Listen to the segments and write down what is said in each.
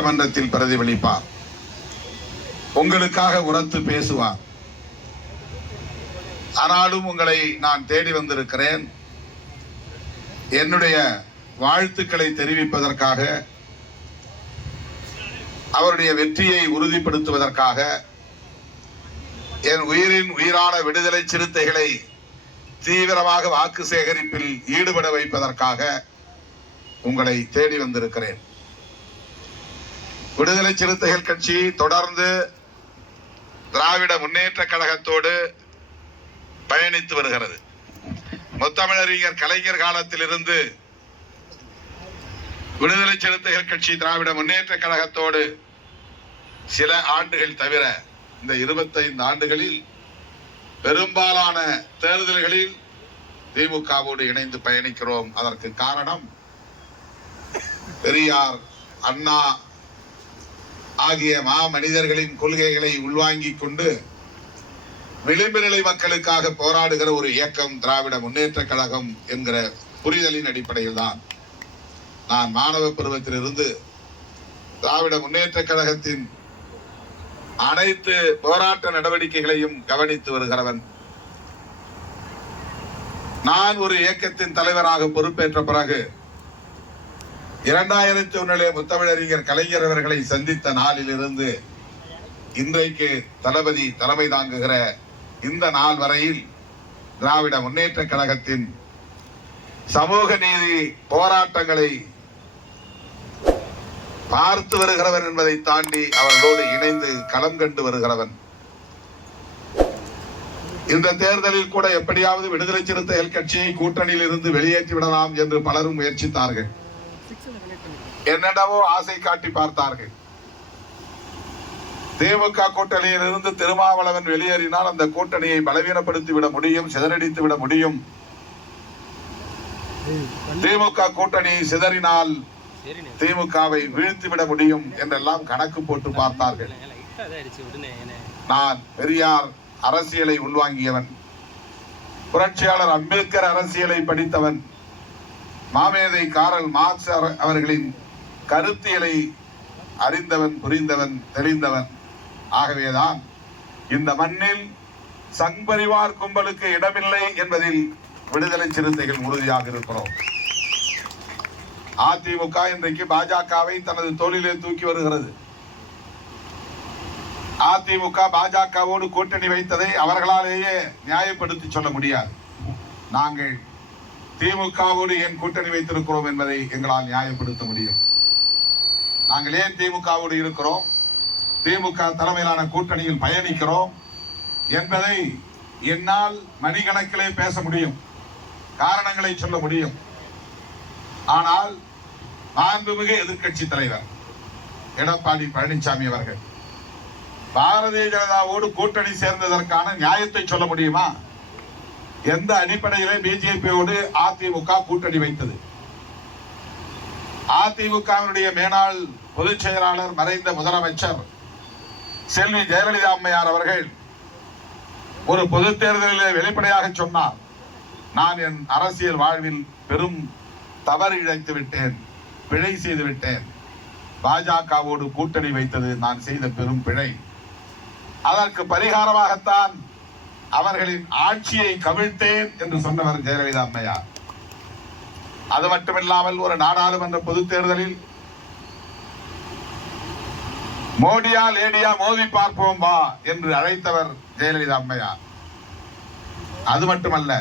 சட்டமன்றத்தில் பிரதிபலிப்பார், உங்களுக்காக உரத்து பேசுவார். ஆனாலும் உங்களை நான் தேடி வந்திருக்கிறேன். என்னுடைய வாழ்த்துக்களை தெரிவிப்பதற்காக, அவருடைய வெற்றியை உறுதிப்படுத்துவதற்காக, என் உயிரின் உயிரான விடுதலை சிறுத்தைகளை தீவிரமாக வாக்கு சேகரிப்பில் ஈடுபட வைப்பதற்காக உங்களை தேடி வந்திருக்கிறேன். விடுதலை சிறுத்தைகள் கட்சி தொடர்ந்து திராவிட முன்னேற்ற கழகத்தோடு பயணித்து வருகிறது. முத்தமிழறிஞர் கலைஞர் காலத்திலிருந்து விடுதலை சிறுத்தைகள் கட்சி திராவிட முன்னேற்ற கழகத்தோடு சில ஆண்டுகள் தவிர இந்த 25 ஆண்டுகளில் பெரும்பாலான தேர்தல்களில் திமுகவோடு இணைந்து பயணிக்கிறோம். அதற்கு காரணம் பெரியார், அண்ணா ஆகிய மாமனிதர்களின் கொள்கைகளை உள்வாங்கிக் கொண்டு விளிம்பு நிலை மக்களுக்காக போராடுகிற ஒரு இயக்கம் திராவிட முன்னேற்ற கழகம் என்கிற புரிதலின் அடிப்படையில் தான் நான் மாணவ பருவத்திலிருந்து திராவிட முன்னேற்ற கழகத்தின் அனைத்து போராட்ட நடவடிக்கைகளையும் கவனித்து வருகிறவன். நான் ஒரு இயக்கத்தின் தலைவராக பொறுப்பேற்ற பிறகு 2001 முத்தமிழறிஞர் கலைஞர் அவர்களை சந்தித்த நாளிலிருந்து இன்றைக்கு தளபதி தலைமை தாங்குகிற இந்த நாள் வரையில் திராவிட முன்னேற்ற கழகத்தின் சமூக நீதி போராட்டங்களை பார்த்து வருகிறவன் என்பதை தாண்டி அவர்களோடு இணைந்து களம் கண்டு வருகிறவன். இந்த தேர்தலில் கூட எப்படியாவது விடுதலை சிறுத்தைகள் கட்சியை கூட்டணியில் இருந்து வெளியேற்றி விடலாம் என்று பலரும் முயற்சித்தார்கள். என்னென்னவோ ஆசை காட்டி பார்த்தார்கள். திமுக கூட்டணியில் இருந்து திருமாவளவன் வெளியேறினால் அந்த கூட்டணியை பலவீனப்படுத்தி விட முடியும், சிதறடித்து விட முடியும். திமுக கூட்டணி சிதறினால் திமுகவை வீழ்த்திவிட முடியும் என்றெல்லாம் கணக்கு போட்டு பார்த்தார்கள். நான் பெரியார் அரசியலை உள்வாங்கியவன், புரட்சியாளர் அம்பேத்கர் அரசியலை படித்தவன், மாமேதை காரல் மார்க்ஸ் அவர்களின் கருத்தியலை அறிந்தவன், புரிந்தவன், தெரிந்தவன். ஆகவேதான் இந்த மண்ணில் சங்பரிவார் கும்பலுக்கு இடமில்லை என்பதில் விடுதலை சிறுத்தைகள் உறுதியாக இருக்கிறோம். அதிமுக இன்றைக்கு பாஜகவை தனது தோளிலே தூக்கி வருகிறது. அதிமுக பாஜகவோடு கூட்டணி வைத்ததை அவர்களாலேயே நியாயப்படுத்தி சொல்ல முடியாது. நாங்கள் திமுகவோடு ஏன் கூட்டணி வைத்திருக்கிறோம் என்பதை எங்களால் நியாயப்படுத்த முடியும். நாங்கள் ஏன் திமுகவோடு இருக்கிறோம், திமுக தலைமையிலான கூட்டணியில் பயணிக்கிறோம் என்பதை என்னால் மணிக்கணக்கிலே பேச முடியும், காரணங்களை சொல்ல முடியும். ஆனால் மாண்புமிகு எதிர்கட்சி தலைவர் எடப்பாடி பழனிசாமி அவர்கள் பாரதிய ஜனதாவோடு கூட்டணி சேர்ந்ததற்கான நியாயத்தை சொல்ல முடியுமா? எந்த அடிப்படையிலே பிஜேபியோடு அதிமுக கூட்டணி வைத்தது? அதிமுகவினுடைய மேலாள் பொதுச் செயலாளர் மறைந்த முதலமைச்சர் செல்வி ஜெயலலிதா அம்மையார் அவர்கள் ஒரு பொது தேர்தலிலே வெளிப்படையாக சொன்னார், நான் என் அரசியல் வாழ்வில் பெரும் தவறு இழைத்து விட்டேன், பிழை செய்து விட்டேன். பாஜகவோடு கூட்டணி வைத்தது நான் செய்த பெரும் பிழை. அதற்கு பரிகாரமாகத்தான் அவர்களின் ஆட்சியை கவிழ்த்தேன் என்று சொன்னவர் ஜெயலலிதா அம்மையார். அது மட்டுமில்லாமல் ஒரு நாடாளுமன்ற பொது தேர்தலில் மோடியா லேடியா மோதி பார்ப்போம் வா என்று அழைத்தவர் ஜெயலலிதா அம்மையார். அது மட்டுமல்ல,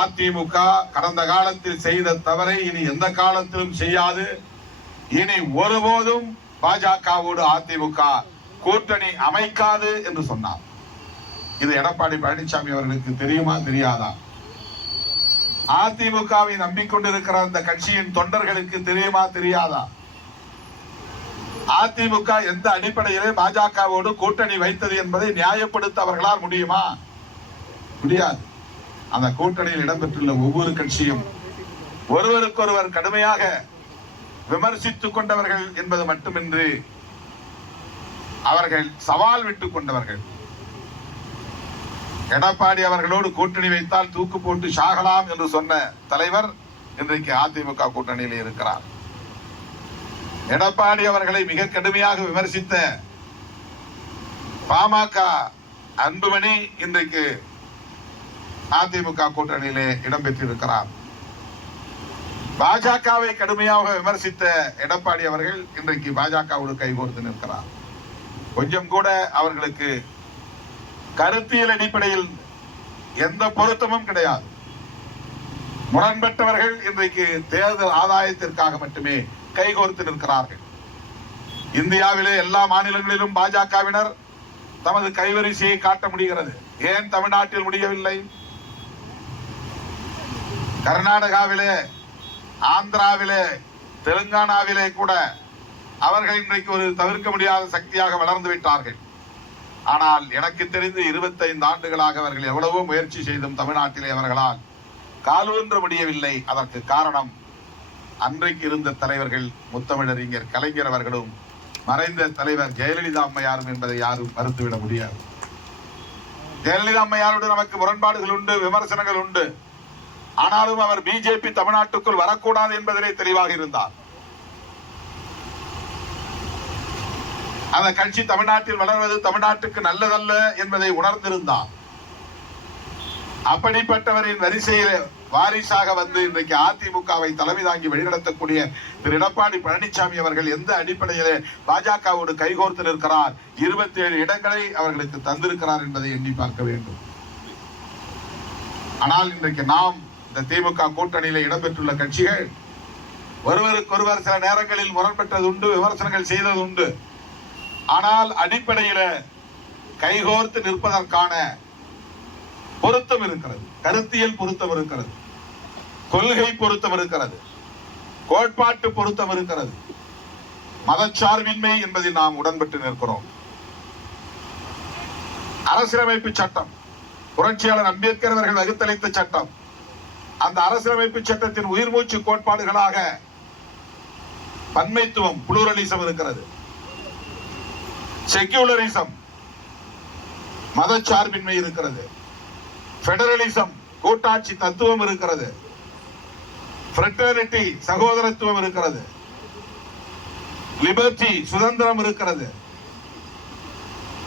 அதிமுக கடந்த காலத்தில் செய்த தவறை இனி எந்த காலத்திலும் செய்யாது, இனி ஒருபோதும் பாஜகவோடு அதிமுக கூட்டணி அமைக்காது என்று சொன்னார். இது எடப்பாடி பழனிசாமி அவர்களுக்கு தெரியுமா தெரியாதா? அதிமுகவை நம்பிக்கொண்டிருக்கிற அந்த கட்சியின் தொண்டர்களுக்கு தெரியுமா தெரியாதா? அதிமுக எந்த அடிப்படையிலே பாஜகவோடு கூட்டணி வைத்தது என்பதை நியாயப்படுத்த அவர்களால் முடியுமா? முடியாது. அந்த கூட்டணியில் இடம்பெற்றுள்ள ஒவ்வொரு கட்சியும் ஒருவருக்கொருவர் கடுமையாக விமர்சித்துக் கொண்டவர்கள் என்பது மட்டுமின்றி அவர்கள் சவால் விட்டுக் கொண்டவர்கள். எடப்பாடி அவர்களோடு கூட்டணி வைத்தால் தூக்கு போட்டு சாகலாம் என்று சொன்ன தலைவர் இன்றைக்கு அதிமுக கூட்டணியில் இருக்கிறார். எடப்பாடி அவர்களை மிக கடுமையாக விமர்சித்த பாமக அன்புமணி இன்றைக்கு அதிமுக கூட்டணியிலே இடம்பெற்றிருக்கிறார். பாஜகவை கடுமையாக விமர்சித்த எடப்பாடி அவர்கள் இன்றைக்கு பாஜகவோடு கைகோர்த்து நிற்கிறார். கொஞ்சம் கூட அவர்களுக்கு கருத்தியல் அடிப்படையில் எந்த பொருத்தமும் கிடையாது. முரண்பட்டவர்கள் இன்றைக்கு தேர்தல் ஆதாயத்திற்காக மட்டுமே கைகோர்த்து நிற்கிறார்கள். இந்தியாவிலே எல்லா மாநிலங்களிலும் பாஜகவினர் தமது கைவரிசையை காட்ட முடிகிறது. ஏன் தமிழ்நாட்டில் முடியவில்லை? கர்நாடகாவிலே, ஆந்திராவிலே, தெலுங்கானாவிலே கூட அவர்கள் இன்றைக்கு ஒரு தவிர்க்க முடியாத சக்தியாக வளர்ந்து விட்டார்கள். ஆனால் எனக்கு தெரிந்து 25 ஆண்டுகளாக அவர்கள் எவ்வளவோ முயற்சி செய்தும் தமிழ்நாட்டிலே அவர்களால் காலூன்ற முடியவில்லை. அதற்கு காரணம் அன்றைக்கு இருந்த தலைவர்கள் முத்தமிழறிஞர் கலைஞர் அவர்களும் மறைந்த தலைவர் ஜெயலலிதா அம்மையாரும் என்பதை யாரும் மறுத்துவிட முடியாது. ஜெயலலிதா அம்மையாரோடு நமக்கு முரண்பாடுகள் உண்டு, விமர்சனங்கள் உண்டு. ஆனாலும் அவர் பிஜேபி தமிழ்நாட்டுக்குள் வரக்கூடாது என்பதிலே தெளிவாக இருந்தார். அந்த கட்சி தமிழ்நாட்டில் வளர்வது தமிழ்நாட்டுக்கு நல்லதல்ல என்பதை உணர்ந்திருந்தார். அப்படிப்பட்டவரின் வரிசையில் வாரிசாக வந்து இன்றைக்கு அதிமுகவை தலைமை தாங்கி வழிநடத்தக்கூடிய திரு எடப்பாடி பழனிசாமி அவர்கள் எந்த அடிப்படையிலே பாஜகவோடு கைகோர்த்து நிற்கிறார், 27 இடங்களை அவர்களுக்கு தந்திருக்கிறார் என்பதை எண்ணி பார்க்க வேண்டும். ஆனால் இன்றைக்கு நாம் இந்த திமுக கூட்டணியில இடம்பெற்றுள்ள கட்சிகள் ஒருவருக்கொருவர் சில நேரங்களில் முரண்பட்டது உண்டு, விமர்சனங்கள் செய்தது உண்டு. ஆனால் அடிப்படையில கைகோர்த்து நிற்பதற்கான பொருத்தம் இருக்கிறது, கருத்தியல் பொருத்தம் இருக்கிறது, கொள்கை பொருத்தம் இருக்கிறது, கோட்பாட்டு பொருத்தம் இருக்கிறது, மதச்சார்பின்மை என்பதில் நாம் உடன்பட்டு நிற்கிறோம். அரசியலமைப்பு சட்டம் புரட்சியாளர் அம்பேத்கர் அவர்கள் வகுத்தளித்த சட்டம். அந்த அரசியலமைப்பு சட்டத்தின் உயிர் மூச்சு கோட்பாடுகளாக பன்மைத்துவம், புளூரலிசம் இருக்கிறது, செக்யூலரிசம், மதச்சார்பின்மை இருக்கிறது, பெடரலிசம், கூட்டாட்சி தத்துவம் இருக்கிறது, ஃப்ரெட்டர்னிட்டி, சகோதரத்துவம் இருக்கிறது, லிபர்ட்டி, சுதந்திரம் இருக்கிறது.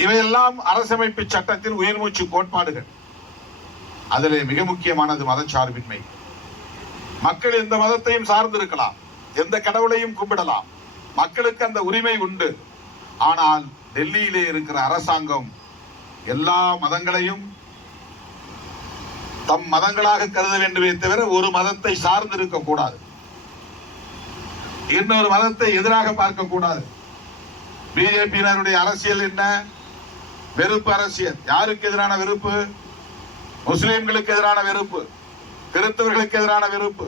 இவையெல்லாம் அரசமைப்பு சட்டத்தின் உயிர் மூச்சு கோட்பாடுகள். அதிலே மிக முக்கியமானது மதச்சார்பின்மை. மக்கள் எந்த மதத்தையும் சார்ந்திருக்கலாம், எந்த கடவுளையும் கும்பிடலாம், மக்களுக்கு அந்த உரிமை உண்டு. ஆனால் டெல்லியிலே இருக்கிற அரசாங்கம் எல்லா மதங்களையும் தம் மதங்களாக கருத வேண்டுமே தவிர ஒரு மதத்தை சார்ந்து இருக்க கூடாது, இன்னொரு மதத்தை எதிராக பார்க்க கூடாது. பிஜேபியினருடைய அரசியல் என்ன? வெறுப்பு அரசியல். யாருக்கு எதிரான வெறுப்பு? முஸ்லிம்களுக்கு எதிரான வெறுப்பு, கிறிஸ்தவர்களுக்கு எதிரான வெறுப்பு.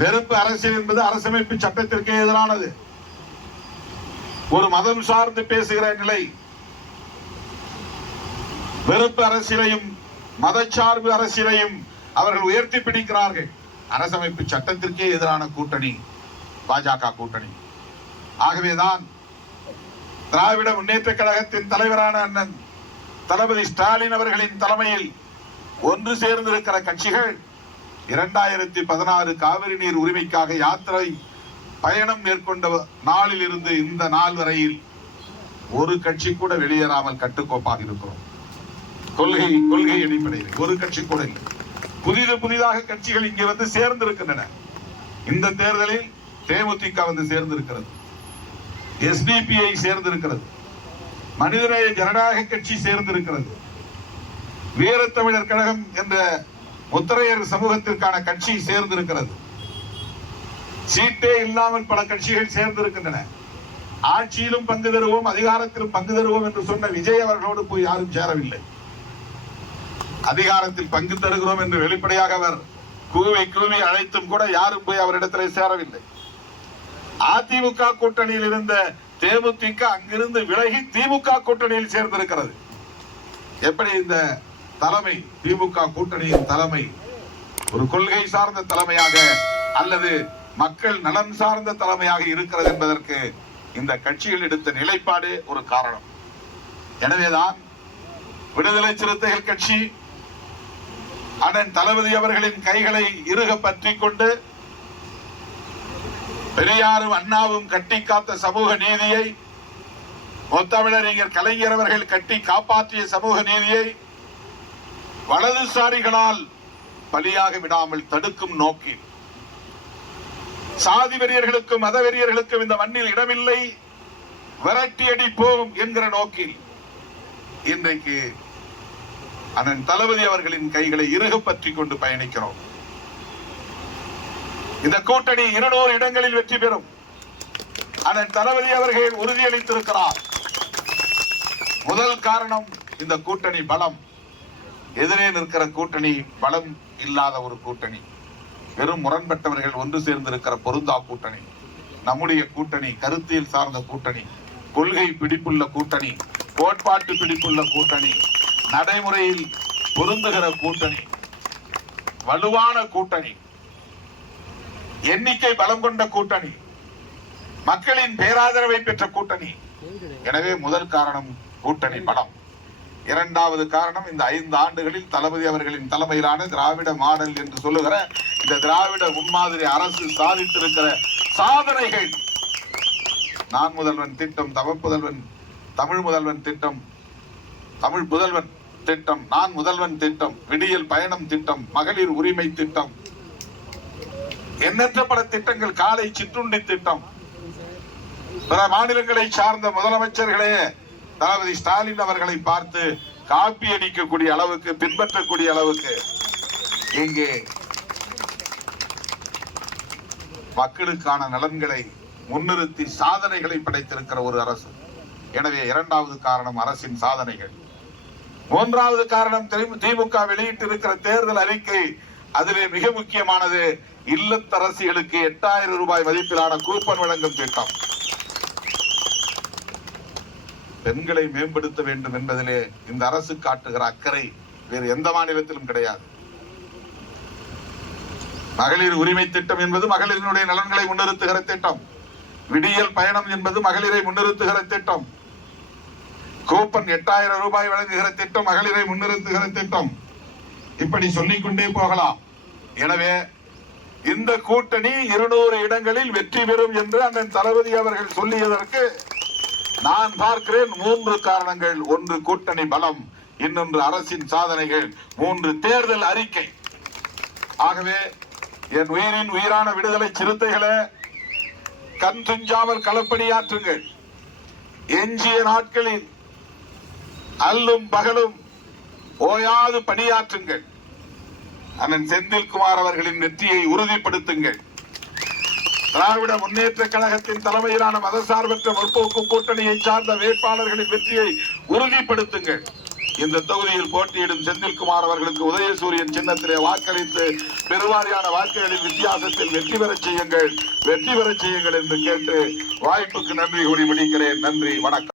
வெறுப்பு அரசியல் என்பது அரசமைப்பு சட்டத்திற்கே எதிரானது. ஒரு மதம் சார்ந்து பேசுகிற நிலை. வெறுப்பு அரசியலையும் மதச்சார்பு அரசியலையும் அவர்கள் உயர்த்தி பிடிக்கிறார்கள். அரசமைப்பு சட்டத்திற்கே எதிரான கூட்டணி பாஜக கூட்டணி. ஆகவேதான் திராவிட முன்னேற்ற கழகத்தின் தலைவரான அண்ணன் தளபதி ஸ்டாலின் அவர்களின் தலைமையில் ஒன்று சேர்ந்திருக்கிற கட்சிகள் 2016 காவிரி நீர் உரிமைக்காக யாத்திரை பயணம் மேற்கொண்ட நாளில் இருந்து இந்த நாள் வரையில் ஒரு கட்சி கூட வெளியேறாமல் கட்டுக்கோப்பாக இருக்கிறோம். கொள்கை அடிப்படையில் ஒரு கட்சி கூட இல்லை. புதிதாக கட்சிகள் இங்கே வந்து சேர்ந்திருக்கின்றன. இந்த தேர்தலில் தேமுதிக வந்து சேர்ந்திருக்கிறது, SDPI சேர்ந்திருக்கிறது, மனிதநேய ஜனநாயக கட்சி சேர்ந்திருக்கிறது, வீரத்தமிழர் கழகம் என்ற முத்திரையர் சமூகத்திற்கான கட்சி சேர்ந்திருக்கிறது. சீட்டே இல்லாமல் பல கட்சிகள் சேர்ந்திருக்கின்றன. ஆட்சியிலும் பங்கு தருவோம், அதிகாரத்திலும் பங்கு தருவோம் என்று சொன்ன விஜய் அவர்களோடு போய் யாரும் சேரவில்லை. அதிகாரத்தில் பங்கு தருகிறோம் என்று வெளிப்படையாக அவர் கூவி அழைத்தும் கூட யாரும் போய் அவரிடத்தில் சேரவில்லை. அதிமுக கூட்டணியில் இருந்த தேமுதிக அங்கிருந்து விலகி திமுக கூட்டணியில் சேர்ந்திருக்கிறது. எப்படி இந்த தலைமை, திமுக கூட்டணியின் தலைமை ஒரு கொள்கை சார்ந்த தலைமையாக அல்லது மக்கள் நலன் சார்ந்த தலைமையாக இருக்கிறது என்பதற்கு இந்த கட்சிகள் எடுத்த நிலைப்பாடு ஒரு காரணம். எனவேதான் விடுதலை சிறுத்தைகள் கட்சி அண்ணன் தளபதி அவர்களின் கைகளை இறுக பற்றிக் கொண்டு பெரியாரும் அண்ணாவும் கட்டி காத்த சமூக நீதியை, முத்தமிழறிஞர் கலைஞர் அவர்கள் கட்டி காப்பாற்றிய சமூக நீதியை வலதுசாரிகளால் பலியாக விடாமல் தடுக்கும் நோக்கில், சாதி வெறியர்களுக்கும் மத வெறியர்களுக்கும் இந்த மண்ணில் இடமில்லை, விரட்டி அடிப்போம் என்கிற நோக்கில் இன்றைக்கு அண்ணன் தளபதி அவர்களின் கைகளை இறுக பற்றி கொண்டு பயணிக்கிறோம். இந்த கூட்டணி 200 இடங்களில் வெற்றி பெறும். அண்ணன் தளபதி அவர்கள் உறுதியளித்திருக்கிறார். முதல் காரணம், இந்த கூட்டணி பலம். எதிரே நிற்கிற கூட்டணி பலம் இல்லாத ஒரு கூட்டணி, வெறும் முரண்பட்டவர்கள் ஒன்று சேர்ந்திருக்கிற பொருந்தா கூட்டணி. நம்முடைய கூட்டணி கருத்தியல் சார்ந்த கூட்டணி, கொள்கை பிடிப்புள்ள கூட்டணி, கோட்பாட்டு பிடிப்புள்ள கூட்டணி, நடைமுறையில் பொருந்துகிற கூட்டணி, வலுவான கூட்டணி, எண்ணிக்கை பலம் கொண்ட கூட்டணி, மக்களின் பேராதரவை பெற்ற கூட்டணி. எனவே முதல் காரணம் கூட்டணி பலம். இரண்டாவது காரணம், இந்த 5 ஆண்டுகளில் தளபதி அவர்களின் தலைமையிலான திராவிட மாடல் என்று சொல்லுகிற இந்த திராவிட முன்மாதிரி அரசு சாதித்திருக்கிற சாதனைகள். நான் முதல்வன் திட்டம், தமிழ் முதல்வன் திட்டம், தமிழ் புதல்வன் திட்டம், நான் முதல்வன் திட்டம், விடியல் பயணம் திட்டம், மகளிர் உரிமை திட்டம், எண்ணற்ற பல திட்டங்கள், காலை சிற்றுண்டி திட்டம். பிற மாநிலங்களை சார்ந்த முதலமைச்சர்களே தளபதி ஸ்டாலின் அவர்களை பார்த்து காப்பி அடிக்கக்கூடிய அளவுக்கு, பின்பற்றக்கூடிய அளவுக்கு இங்கே மக்களுக்கான நலன்களை முன்னிறுத்தி சாதனைகளை படைத்திருக்கிற ஒரு அரசு. எனவே இரண்டாவது காரணம் அரசின் சாதனைகள். மூன்றாவது காரணம், திமுக வெளியிட்டிருக்கிற தேர்தல் அறிக்கை. அதிலே மிக முக்கியமானது, இல்லத்தரசிகளுக்கு 8000 ரூபாய் மதிப்பிலான கூப்பன் வழங்கும் திட்டம். பெண்களை மேம்படுத்த வேண்டும் என்பதிலே இந்த அரசு காட்டுகிற அக்கறை வேறு எந்த மாநிலத்திலும் கிடையாது. மகளிர் உரிமை திட்டம் என்பது மகளிரினுடைய நலன்களை முன்னிறுத்துகிற திட்டம். விடியல் பயணம் என்பது மகளிரை முன்னிறுத்துகிற திட்டம். கூப்பன் 8000 ரூபாய் வழங்குகிற திட்டம் மகளிரை முன்னிறுத்துகிற திட்டம். இப்படி சொல்லிக்கொண்டே போகலாம். எனவே இந்த கூட்டணி 200 இடங்களில் வெற்றி பெறும் என்று அண்ணன் தளபதி அவர்கள் சொல்லியதற்கு நான் பார்க்கிறேன் 3 காரணங்கள். 1 கூட்டணி பலம், இன்னொன்று அரசின் சாதனைகள், 3 தேர்தல் அறிக்கை. ஆகவே என் உயிரின் உயிரான விடுதலை சிறுத்தைகளே, கண் துஞ்சாமல் களப்பணியாற்றுங்கள். எஞ்சிய நாட்களில் அல்லும் பகலும் ஓயாது பணியாற்றுங்கள். அண்ணன் செந்தில்குமார் அவர்களின் வெற்றியை உறுதிப்படுத்துங்கள். திராவிட முன்னேற்ற கழகத்தின் தலைமையிலான மதசார்பற்ற முற்போக்கு கூட்டணியை சார்ந்த வேட்பாளர்களின் வெற்றியை உறுதிப்படுத்துங்கள். இந்த தொகுதியில் போட்டியிடும் செந்தில்குமார் அவர்களுக்கு உதயசூரியன் சின்னத்திலே வாக்களித்து பெருவாரியான வாக்குகளின் வித்தியாசத்தில் வெற்றி பெறச் செய்யுங்கள் என்று கேட்டு வாய்ப்புக்கு நன்றி கூறி முடிக்கிறேன். நன்றி, வணக்கம்.